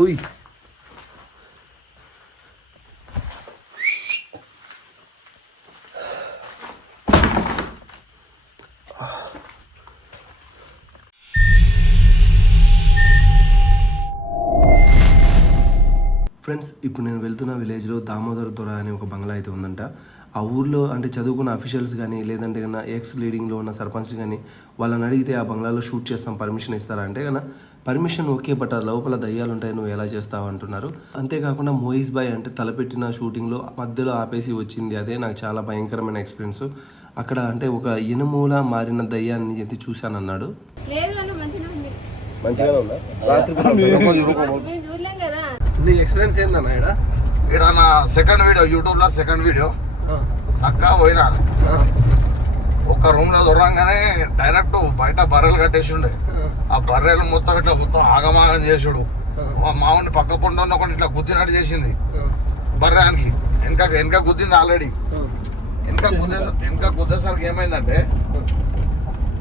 ఓయ్ ఫ్రెండ్స్ ఇప్పుడు నేను వెళ్తున్న విలేజ్లో దామోదర్ దొర అనే ఒక బంగ్లా అయితే ఉందంట. ఆ ఊర్లో అంటే చదువుకున్న అఫీషియల్స్ కానీ లేదంటే కన్నా ఎక్స్ లీడింగ్లో ఉన్న సర్పంచ్ కానీ వాళ్ళని అడిగితే ఆ బంగ్లాలో షూట్ చేస్తాం పర్మిషన్ ఇస్తారా అంటే కన్నా పర్మిషన్ ఓకే బట్ ఆ లోపల దయ్యాలు ఉంటాయి నువ్వు ఎలా చేస్తావు అంటున్నారు. అంతేకాకుండా మోయిస్ బాయ్ అంటే తలపెట్టిన షూటింగ్లో మధ్యలో ఆపేసి వచ్చింది. అదే నాకు చాలా భయంకరమైన ఎక్స్పీరియన్స్ అక్కడ అంటే ఒక ఇనుమూల మారిన దయ్యాన్ని అయితే చూశానన్నాడు. నీ ఎక్స్పీరియన్స్ ఏందన్న ఇక్కడ? ఇక్కడ నా సెకండ్ వీడియో యూట్యూబ్లో సెకండ్ వీడియో చక్కగా పోయినా. ఒక రూమ్లో దొరకంగానే డైరెక్ట్ బయట బర్రెలు కట్టేసి ఉండే ఆ బర్రెలు మొత్తం ఇట్లా మొత్తం ఆగమాగం చేసుడు. మా మామూలు పక్క పొండ ఉన్న ఒకటి ఇట్లా గుద్దినట్టు చేసింది. బర్రానికి వెనక వెనక గుద్దింది ఆల్రెడీ. వెనక గుద్దే వెనక గుద్దేసరికి ఏమైందంటే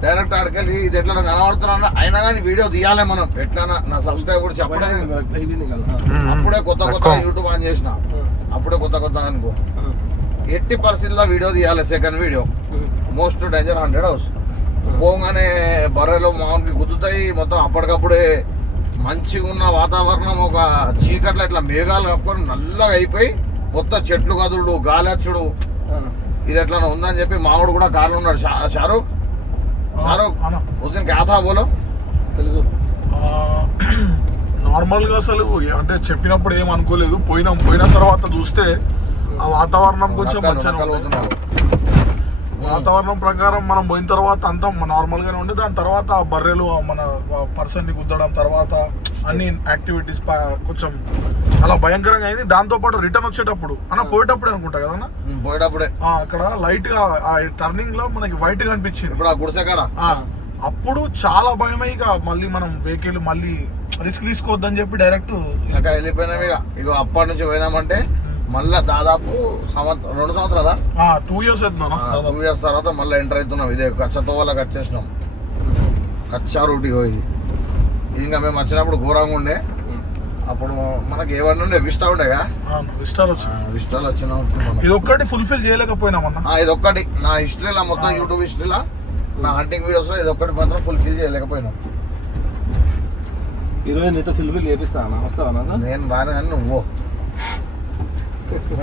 డైరెక్ట్ ఆడికెళ్ళి ఇది ఎట్లా కనబడుతున్నా అయినా కానీ వీడియో తీయాలి మనం. ఎట్లా నా సబ్స్క్రైబ్ కూడా చెప్పడం అప్పుడే కొత్త కొత్త యూట్యూబ్ ఆన్ చేసిన. అప్పుడే కొత్త కొత్త అనుకో. ఎట్టి పరిస్థితుల్లో వీడియో తీయాలి second video. Most danger hundred house. పోగానే బర్రెలు మామూలుకి గుద్దుతాయి మొత్తం అప్పటికప్పుడే మంచిగా ఉన్న వాతావరణం ఒక చీకట్లో ఇట్లా మేఘాలు కప్పుకొని నల్లగా అయిపోయి మొత్తం చెట్లు కదుడు గాలి వచ్చుడు ఇది ఎట్లా ఉందని చెప్పి మామిడు కూడా కారణం ఉన్నాడు షారూక్. షారూక్ హుసేన్ క్యా థా బోలో. తెలుగు. నార్మల్గా అసలు అంటే చెప్పినప్పుడు ఏం అనుకోలేదు. పోయినాం పోయిన తర్వాత చూస్తే ఆ వాతావరణం కొంచెం మంచిగా. వాతావరణం ప్రకారం మనం పోయిన తర్వాత అంతా నార్మల్ గానే ఉండే. దాని తర్వాత ఆ బర్రెలు మన పర్సన్ని గుద్దడం తర్వాత అన్ని యాక్టివిటీస్ కొంచెం చాలా భయంకరంగా అయింది. దాంతో పాటు రిటర్న్ వచ్చేటప్పుడు అన్న పోయేటప్పుడు అనుకుంటా కదా పోయేటప్పుడే. అక్కడ లైట్గా ఆ టర్నింగ్లో మనకి వైట్గా అనిపించింది. ఇప్పుడు ఆ గుడిసె కాడ? ఆ, అప్పుడు చాలా భయమై ఇక మళ్ళీ మనం వెహికల్ మళ్ళీ రిస్క్ తీసుకోవద్దని చెప్పి డైరెక్ట్ ఇంకా వెళ్ళిపోయినాం ఇక. ఇక అప్పటి నుంచి పోయినామంటే మళ్ళా దాదాపు సంవత్సరం రెండు సంవత్సరాలా? టూ ఇయర్స్ టూ ఇయర్స్ తర్వాత మళ్ళీ ఎంటర్ అవుతున్నాం. ఇదే కచ్చతో వాళ్ళకి వచ్చేసినాం కచ్చా రూటీ ఇది ఇది ఇంకా మేము వచ్చినప్పుడు ఘోరంగా ఉండే. అప్పుడు మనకి ఏమన్నా ఉండే విస్టా ఉండేగా? విస్టాలు వచ్చినాం మనం. ఇది ఒక్కటి ఫుల్ఫిల్ చేయలేకపోయినామన్న ఆ, ఇది ఒక్కటి నా హిస్టరీలో మొత్తం యూట్యూబ్ హిస్టరీలో నా హంటింగ్ వీడియోస్లో ఇది ఒక్కటి మాత్రం ఫుల్ఫిల్ చేయలేకపోయినాం. ఈరోజు నీతో ఫిల్ఫిల్ చేపిస్తా అన్న. వస్తావా? నేను రాను కానీ నువ్వు నువ్వు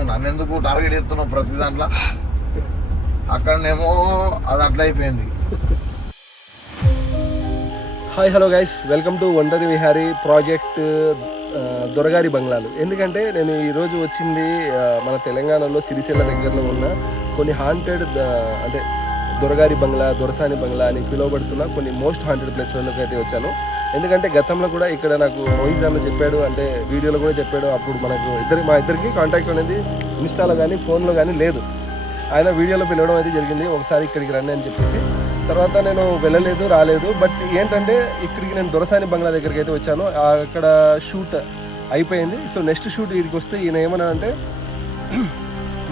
నన్ను ఎందుకు టార్గెట్ చేస్తున్నావు ప్రతి దాంట్లో? అక్కడనేమో అది అట్లా అయిపోయింది hi hello guys welcome to వండరి Vihari project దొరగారి బంగ్లాలు ఎందుకంటే నేను ఈరోజు వచ్చింది uh, మన తెలంగాణలో సిరిసిల్ల దగ్గరలో ఉన్న కొన్ని హాంటెడ్ uh, అంటే దొరగారి బంగ్లా దొరసాని బంగ్లా అని పిలువబడుతున్న కొన్ని మోస్ట్ హాంటెడ్ ప్లేస్లలోకి అయితే వచ్చాను. ఎందుకంటే గతంలో కూడా ఇక్కడ నాకు మోహిజ్ అన్న చెప్పాడు అంటే వీడియోలో కూడా చెప్పాడు. అప్పుడు మనకు ఇద్దరి మా ఇద్దరికి కాంటాక్ట్ అనేది ఇన్స్టాలో కానీ ఫోన్లో కానీ లేదు. ఆయన వీడియోలో పిలవడం అయితే జరిగింది. ఒకసారి ఇక్కడికి రండి అని చెప్పేసి. తర్వాత నేను వెళ్ళలేదు రాలేదు. బట్ ఏంటంటే ఇక్కడికి నేను దొరసాని బంగ్లా దగ్గరికి అయితే వచ్చాను. ఆ అక్కడ షూట్ అయిపోయింది. సో నెక్స్ట్ షూట్ ఇక్కడికి వస్తే ఈయన ఏమన్నా అంటే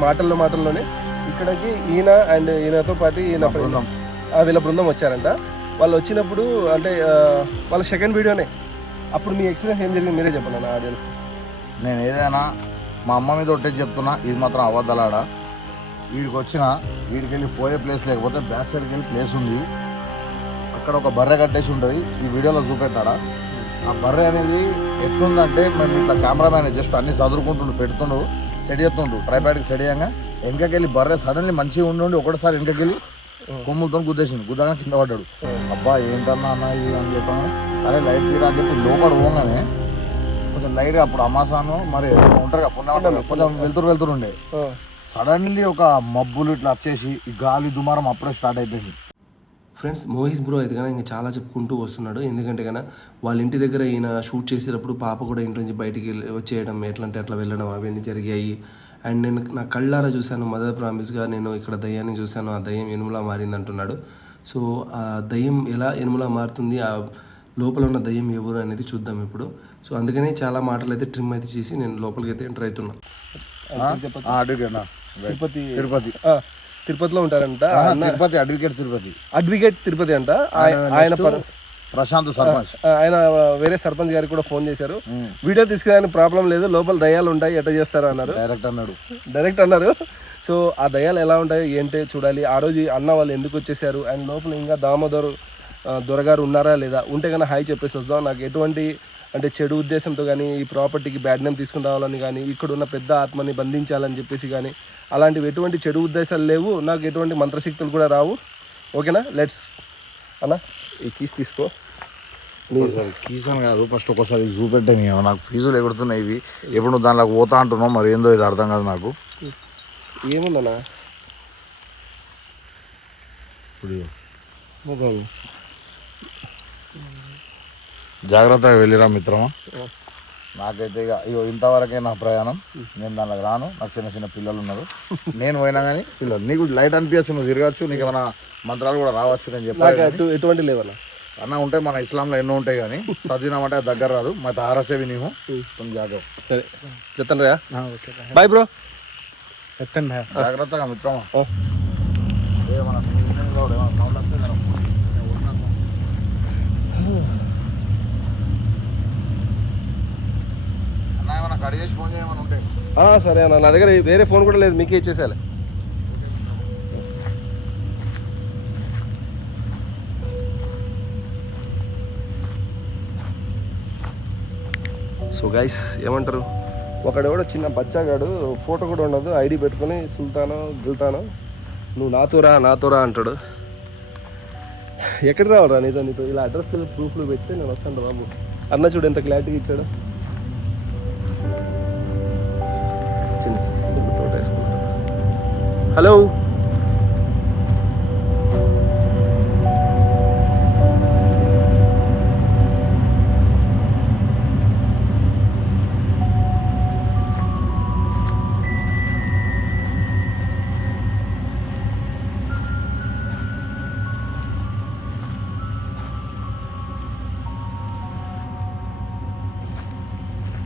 మాటల్లో మాటల్లోనే ఇక్కడికి ఈయన అండ్ ఈయనతో పాటు ఈయన బృందం. వీళ్ళ బృందం వచ్చారంట. వాళ్ళు వచ్చినప్పుడు అంటే వాళ్ళ సెకండ్ వీడియోనే అప్పుడు మీ ఎక్స్పీరియన్స్ ఏం జరిగింది? మీరే చెప్పండి నా ఆడియన్స్ నేను ఏదైనా మా అమ్మ మీద ఒట్టేసి చెప్తున్నా ఇది మాత్రం అబద్ధాలాడ? వీడికి వచ్చిన వీడికి వెళ్ళి పోయే ప్లేస్ లేకపోతే బ్యాక్ సైడ్కి వెళ్ళి ప్లేస్ ఉంది. అక్కడ ఒక బర్రె కట్టేసి ఉంటుంది ఈ వీడియోలో చూపెట్టాడా? ఆ బర్రె అనేది ఎట్లుందంటే మేము ఇట్లా కెమెరామ్యాన్ జస్ట్ అన్ని చదువుకుంటుండు పెడుతుండు. సెడి చేస్తుండు ట్రైపాడ్కి సెడి అయ్యంగా వెనకకెళ్ళి బర్రె సడన్లీ మంచిగా ఉండి ఉండి ఒకటిసారి వెనకకెళ్ళి కొమ్ములతో గుద్దేసింది గుద్దగా కింద పడ్డాడు. అబ్బా ఏంటన్నా అన్న ఇది అని చెప్పాను. సరే లైట్ తీరా అని చెప్పి లోపల పోగానే కొంచెం లైట్గా అప్పుడు అమాసాను. మరి ఉంటారు కదా పుణ్యం కొంచెం వెళ్తురు వెళ్తురుండే సడన్లీ ఒక మబ్బులు ఇట్లా వచ్చేసి ఈ గాలి దుమారం అప్పుడే స్టార్ట్ అయిపోయింది. ఫ్రెండ్స్ మోహిస్ బ్రో అయితే కన్నా ఇంకా చాలా చెప్పుకుంటూ వస్తున్నాడు. ఎందుకంటే కన్నా వాళ్ళ ఇంటి దగ్గర ఈయన షూట్ చేసేటప్పుడు పాప కూడా ఇంటి నుంచి బయటికి వెళ్ళి- వచ్చేయడం ఎట్లా అంటే అట్లా వెళ్ళడం అవన్నీ జరిగాయి. అండ్ నేను నా కళ్ళారా చూశాను మదర్ ప్రామిస్గా నేను ఇక్కడ దయ్యాన్ని చూశాను ఆ దయ్యం ఎనుములా మారింది అంటున్నాడు. సో ఆ దయ్యం ఎలా ఎనుములా మారుతుంది ఆ లోపల ఉన్న దయ్యం ఎవరు అనేది చూద్దాం ఇప్పుడు. సో అందుకనే చాలా మాటలు అయితే ట్రిమ్ అయితే చేసి నేను లోపలికి అయితే ఎంటర్ అవుతున్నా. అడ్వకేట్ తిరుపతి. తిరుపతిలో ఉంటారంట. తిరుపతి అడ్వకేట్ తిరుపతి. అడ్వకేట్ తిరుపతి అంట. ఆయ- ఆయన పర్- ప్రశాంత్ సర్పంచ్. ఆయన వేరే సర్పంచ్ గారికి కూడా ఫోన్ చేశారు. వీడియో తీసుకునే ప్రాబ్లం లేదు లోపల దయ్యాలు ఉంటాయి ఎట్లా చేస్తారు అన్నారు. డైరెక్ట్ అన్నాడు. డైరెక్ట్ అన్నారు. సో ఆ దయ్యాలు ఎలా ఉంటాయో ఏంటి చూడాలి. ఆ రోజు అన్న వాళ్ళు ఎందుకు వచ్చేసారు? అండ్ లోపల ఇంకా దామోదర్ దొరగారు ఉన్నారా లేదా? ఉంటే కన్నా హాయ్ చెప్పేసి వద్దాం. నాకు ఎటువంటి అంటే చెడు ఉద్దేశంతో కానీ ఈ ప్రాపర్టీకి బ్యాడ్ నేమ్ తీసుకుని రావాలని కానీ ఇక్కడ ఉన్న పెద్ద ఆత్మని బంధించాలని చెప్పేసి కానీ అలాంటివి ఎటువంటి చెడు ఉద్దేశాలు లేవు. నాకు ఎటువంటి మంత్రశక్తులు కూడా రావు. ఓకేనా? లెట్స్ అన్న ఈ కీస్ తీసుకో. కీస్ అని కాదు ఫస్ట్ ఒకసారి చూపెట్టాను నాకు ఫీజులు ఎగురుతున్నాయి ఇవి. ఎప్పుడు నువ్వు దానిలోకి పోతా అంటున్నావు మరి ఏందో ఇది అర్థం కాదు నాకు. ఏముందన్నా? ఇప్పుడు మొబైల్. జాగ్రత్తగా వెళ్ళిరా మిత్రమా. నాకైతే ఇక ఇగో ఇంతవరకే నా ప్రయాణం. నేను దానిలోకి రాను. నాకు చిన్న చిన్న పిల్లలు ఉన్నారు. నేను పోయినా కానీ పిల్లలు. నీకు లైట్ అనిపించచ్చు నువ్వు తిరగచ్చు నీకు ఏమైనా మంత్రాలు కూడా రావచ్చు నేను చెప్పాను ఎటు ఎటువంటి లేవన్నా అన్న. ఉంటాయి మన ఇస్లాంలో ఎన్నో ఉంటాయి కానీ చదివినామంటే దగ్గర రాదు. మా తారసేవి నీవు. కొంచెం జాగ్రత్త. సరే. చెప్తాను రా. Bye bro. జాగ్రత్తగా మిత్రమా. ఓ. ఏ మన ఇంజనీర్లో కూడా ఏమైనా sound వస్తే నేను నేను ఉన్నాను. అన్న ఏమైనా కట్ చేసి ఫోన్ చేయమని సరే అన్న. నా దగ్గర వేరే ఫోన్ కూడా లేదు మీకే ఇచ్చేసేయాలి. సో గైస్ ఏమంటారు? ఒకడెవడో చిన్న బచ్చాగాడు ఫోటో కూడా ఉండదు ఐడి పెట్టుకొని సుల్తాను గిల్తాను నువ్వు నాతోరా నాతోరా అంటాడు. ఎక్కడ రావరా నీతో? నీతో ఇలా అడ్రస్ ప్రూఫ్లు పెడితే నేను వస్తాను బాబు. అన్న చూడు ఎంత క్లారిటీగా ఇచ్చాడు. చిన్న తోట వేసుకుంటాడు హలో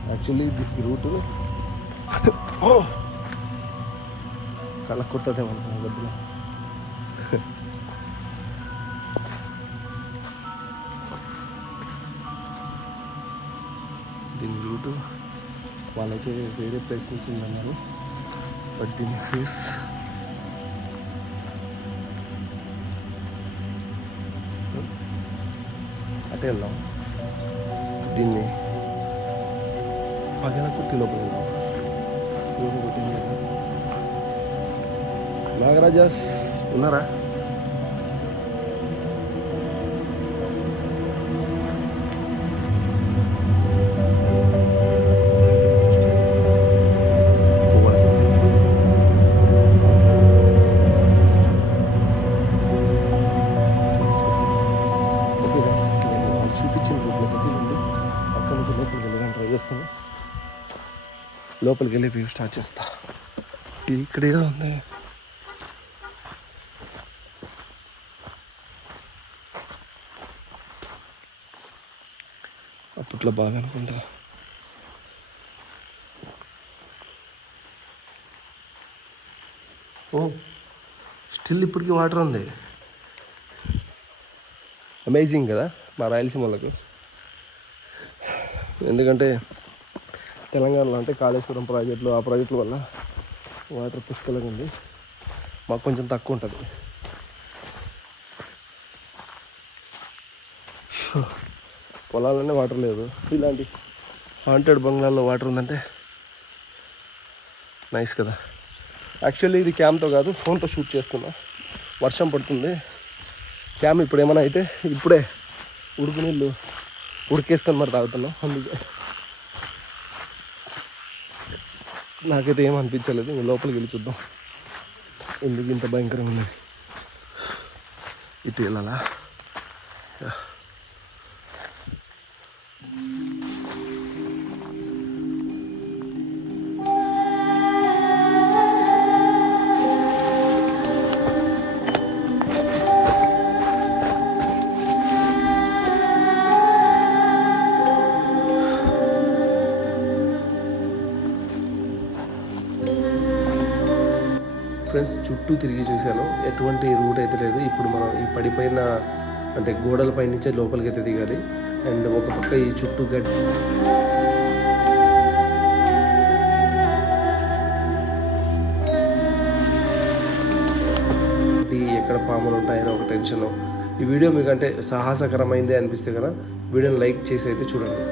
యాక్చువల్లీ ది రూట్ కళ్ళ కుట్టదేమో వద్దులే దీని రూటు వాళ్ళైతే వేరే ప్లేస్ నుంచి ఉందన్నారు. బట్ దీని ఫేస్ అటే వెళ్దాం. దీన్ని పగల కుర్తి లోపల వెళ్దాం. అక్కడ నుంచి లోపలికి ట్రై చేస్తాను. లోపలికి వెళ్ళి వ్యూ స్టార్ట్ చేస్తా. ఇక్కడ ఏదో ఉంది. అప్పట్లో బాగా అనుకుంటా. ఓ స్టిల్ ఇప్పటికీ వాటర్ ఉంది. అమేజింగ్ కదా మా రాయలసీమలకు ఎందుకంటే తెలంగాణలో అంటే కాళేశ్వరం ప్రాజెక్టులు ఆ ప్రాజెక్టుల వల్ల వాటర్ పుష్కలంగా ఉంది. మాకు కొంచెం తక్కువ ఉంటుంది. పొలాలనే వాటర్ లేదు. ఇలాంటి హాంటెడ్ బంగ్లాల్లో వాటర్ ఉందంటే నైస్ కదా. యాక్చువల్లీ ఇది క్యామ్తో కాదు ఫోన్తో షూట్ చేస్తున్నా. వర్షం పడుతుంది. క్యామ్ ఇప్పుడు ఏమైనా అయితే ఇప్పుడే ఉడుకు నీళ్ళు ఉడికేసుకొని మరి తాగుతున్నాం. అందుకే నాకైతే ఏం అనిపించలేదు. ఇంక లోపలికి వెళ్ళి చూద్దాం. ఎందుకు ఇంత భయంకరంగా ఉంది ఇటు వెళ్ళాలా? ఫ్రెండ్స్ చుట్టూ తిరిగి చూశాను. ఎటువంటి రూట్ అయితే లేదు. ఇప్పుడు మనం ఈ పడిపోయిన అంటే గోడల పై నుంచే లోపలికి అయితే దిగాలి. అండ్ ఒక పక్క ఈ చుట్టూ గడ్డి ఎక్కడ పాములు ఉంటాయని ఒక టెన్షన్. ఈ వీడియో మీకు అంటే సాహసకరమైందే అనిపిస్తే కదా వీడియోని లైక్ చేసి అయితే చూడండి.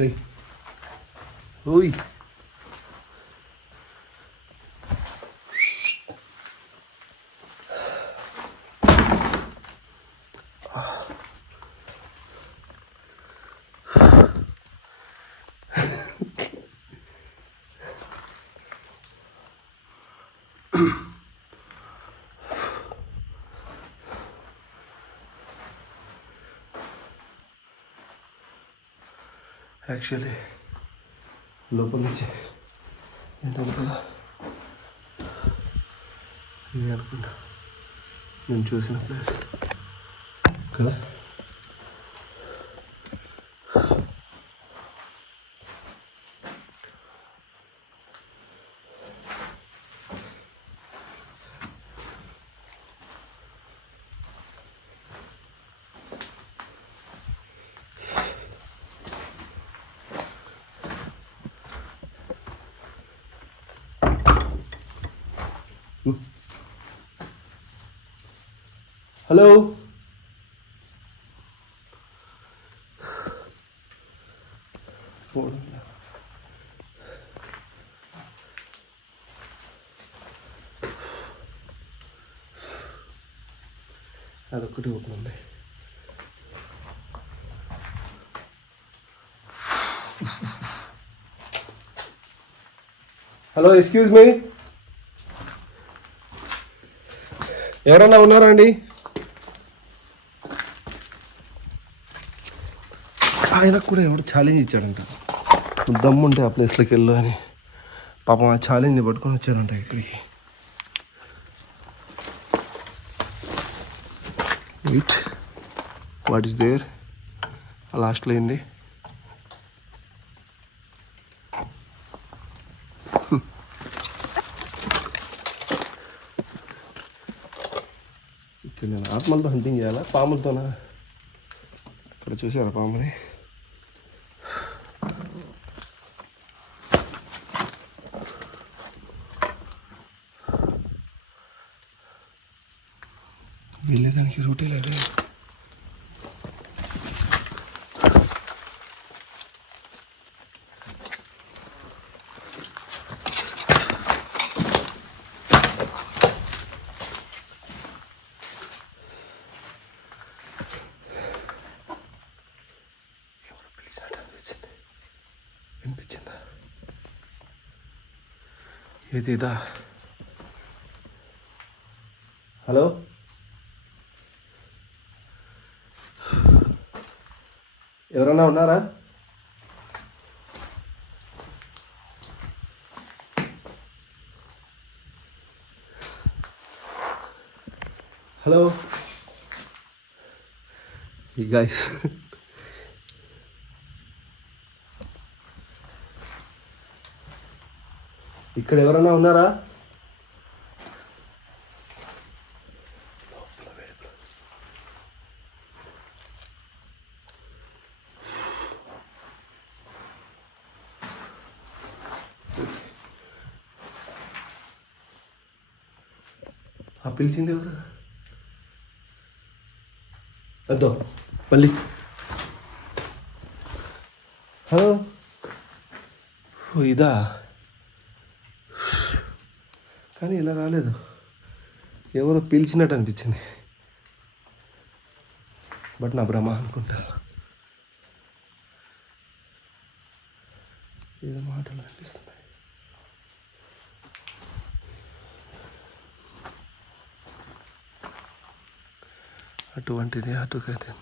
Uy. Uy. యాక్చువల్లీ లోపల నుంచి ఏంటనుకున్నా ఇది అనుకుంటా. నేను చూసిన ప్లేస్. కదా? హలో అదొక్కటి ఓపెన్ ఉంది హలో ఎక్స్క్యూజ్ మీ ఎవరన్నా ఉన్నారా అండి? ఆయనకు కూడా ఎవడు ఛాలెంజ్ ఇచ్చాడంట. దమ్ముంటే ఆ ప్లేస్లోకి వెళ్ళు అని. పాపం ఆ ఛాలెంజ్ని పట్టుకొని వచ్చాడంట ఇక్కడికి. వెయిట్ వాట్ ఈస్ దేర్ లాస్ట్లో అయింది నేను ఆత్మలతో హంటింగ్ చేయాలా? పాములతోనా? ఇక్కడ చూసారా పాముని? వెళ్ళేదానికి రూటే లేదు పిలిచాడు అనిపించింది వినిపించిందా ఏది ఇదా హలో ఎవరన్నా ఉన్నారా హలో ఈ గైస్ ఇక్కడ ఎవరైనా ఉన్నారా? పిలిచింది ఎవరు? అద్దో మళ్ళీ. హలో. ఇదా? కానీ ఇలా రాలేదు. ఎవరో పిలిచినట్టు అనిపించింది. బట్ నా భ్రమ అనుకుంటా. ఏదో మాటలు అనిపిస్తున్నాయి. అటువంటిది అటుకైతే.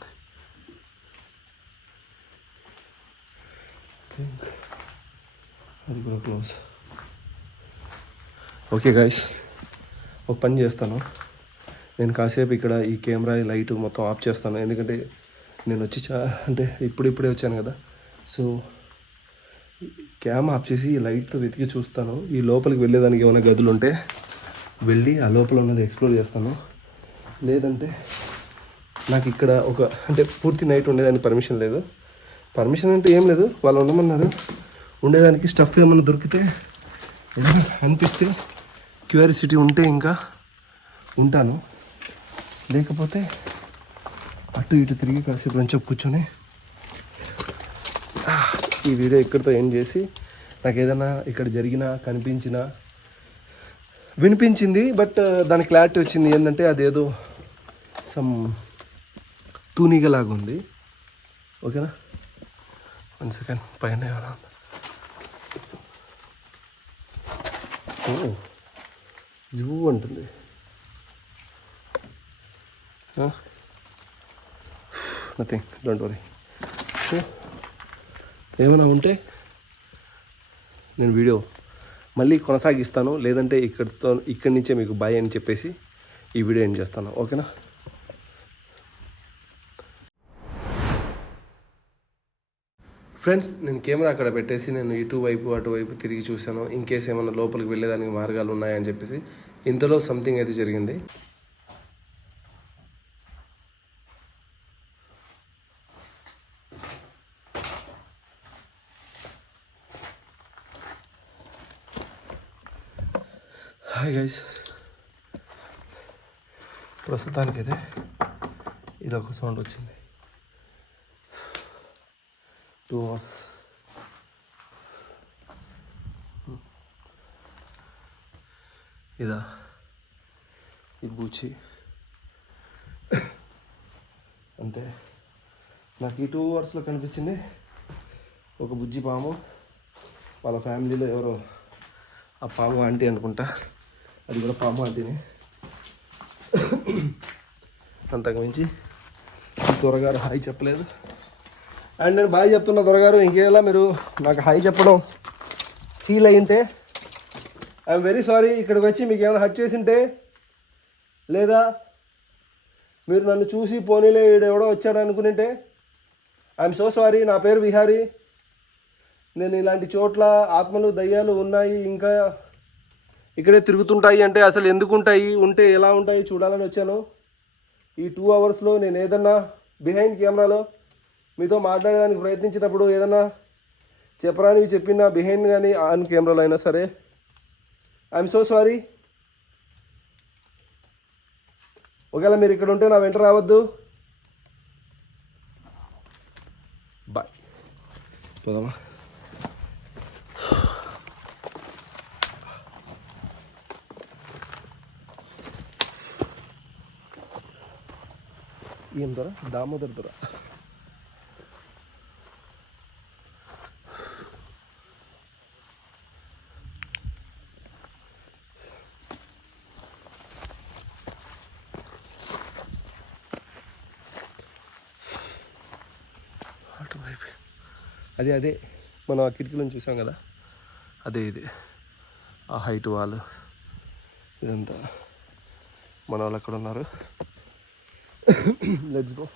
అది కూడా క్లోజ్. ఓకే గాయస్ ఒక పని చేస్తాను. నేను కాసేపు ఇక్కడ ఈ కెమెరా ఈ లైట్ మొత్తం ఆఫ్ చేస్తాను. ఎందుకంటే నేను వచ్చి చా అంటే ఇప్పుడు ఇప్పుడే వచ్చాను కదా. సో క్యామ్ ఆఫ్ చేసి ఈ లైట్తో వెతికి చూస్తాను. ఈ లోపలికి వెళ్ళేదానికి ఏమైనా గదులు ఉంటే వెళ్ళి ఆ లోపల ఉన్నది ఎక్స్ప్లోర్ చేస్తాను. లేదంటే నాకు ఇక్కడ ఒక అంటే పూర్తి నైట్ ఉండేదానికి పర్మిషన్ లేదు. పర్మిషన్ అంటే ఏం లేదు. వాళ్ళు ఉండమన్నారు. ఉండేదానికి స్టఫ్ ఏమైనా దొరికితే అనిపిస్తే క్యూరియాసిటీ ఉంటే ఇంకా ఉంటాను. లేకపోతే అటు ఇటు తిరిగి కాసేపు కొంచెం కూర్చొని ఈ వీడియో ఇక్కడితో ఏం చేసి నాకు ఏదైనా ఇక్కడ జరిగినా కనిపించినా వినిపించింది బట్ దాని క్లారిటీ వచ్చింది ఏంటంటే అదేదో సమ్ తూనిగలాగా ఉంది ఓకేనా? వన్ సెకండ్ పైన ఏమైనా ఓ జూ అంటుంది. నథింగ్ డోంట్ వరీ సో ఏమైనా ఉంటే నేను వీడియో మళ్ళీ కొనసాగిస్తాను. లేదంటే ఇక్కడితో ఇక్కడి నుంచే మీకు బాయ్ అని చెప్పేసి ఈ వీడియో ఏం చేస్తాను. ఓకేనా ఫ్రెండ్స్ నేను కెమెరా అక్కడ పెట్టేసి నేను ఇటు వైపు అటువైపు తిరిగి చూశాను. ఇంకేస్ ఏమైనా లోపలికి వెళ్ళేదానికి మార్గాలు ఉన్నాయని చెప్పేసి ఇంతలో సంథింగ్ అయితే జరిగింది. హాయ్ గైస్ ప్రస్తుతానికైతే ఇది ఒక సౌండ్ వచ్చింది. టూ అవర్స్ ఇదా ఈ బూచి అంతే నాకు ఈ టూ అవర్స్లో కనిపించింది ఒక బుజ్జి పాము వాళ్ళ ఫ్యామిలీలో ఎవరో ఆ పాము ఆంటీ అనుకుంటా అది కూడా పాము ఆంటీని అంతకు మించి ఈ త్వరగారు హాయ్ చెప్పలేదు అండ్ నేను బాగా చెప్తున్నా దొరగారు ఇంకేలా మీరు నాకు హై చెప్పడం ఫీల్ అయ్యింటే. ఐఎమ్ వెరీ సారీ ఇక్కడికి వచ్చి మీకు ఏమైనా హర్ట్ చేసింటే లేదా మీరు నన్ను చూసి పోనీలే ఎవడో వచ్చాడు అనుకునింటే ఐఎమ్ సో సారీ నా పేరు విహారీ. నేను ఇలాంటి చోట్ల ఆత్మలు దయ్యాలు ఉన్నాయి ఇంకా ఇక్కడే తిరుగుతుంటాయి అంటే అసలు ఎందుకు ఉంటాయి ఉంటే ఎలా ఉంటాయి చూడాలని వచ్చాను. ఈ టూ అవర్స్లో నేను ఏదన్నా బిహైండ్ కెమెరాలో మీతో మాట్లాడడానికి ప్రయత్నించినప్పుడు ఏదన్నా చెప్పరానివి చెప్పిన బిహైండ్ కానీ ఆన్ కెమెరాలో అయినా సరే. ఐఎమ్ సో సారీ ఒకవేళ మీరు ఇక్కడ ఉంటే నా వెంట రావద్దు. బాయ్ పోదామా? ఏం దొర? దామోదర్ దొర. అదే అదే. మనం ఆ కిటికీలను చూసాం కదా? అదే ఇది. ఆ హైట్ వాల్. ఇదంతా. మన వాళ్ళు అక్కడ ఉన్నారు లెట్స్ గో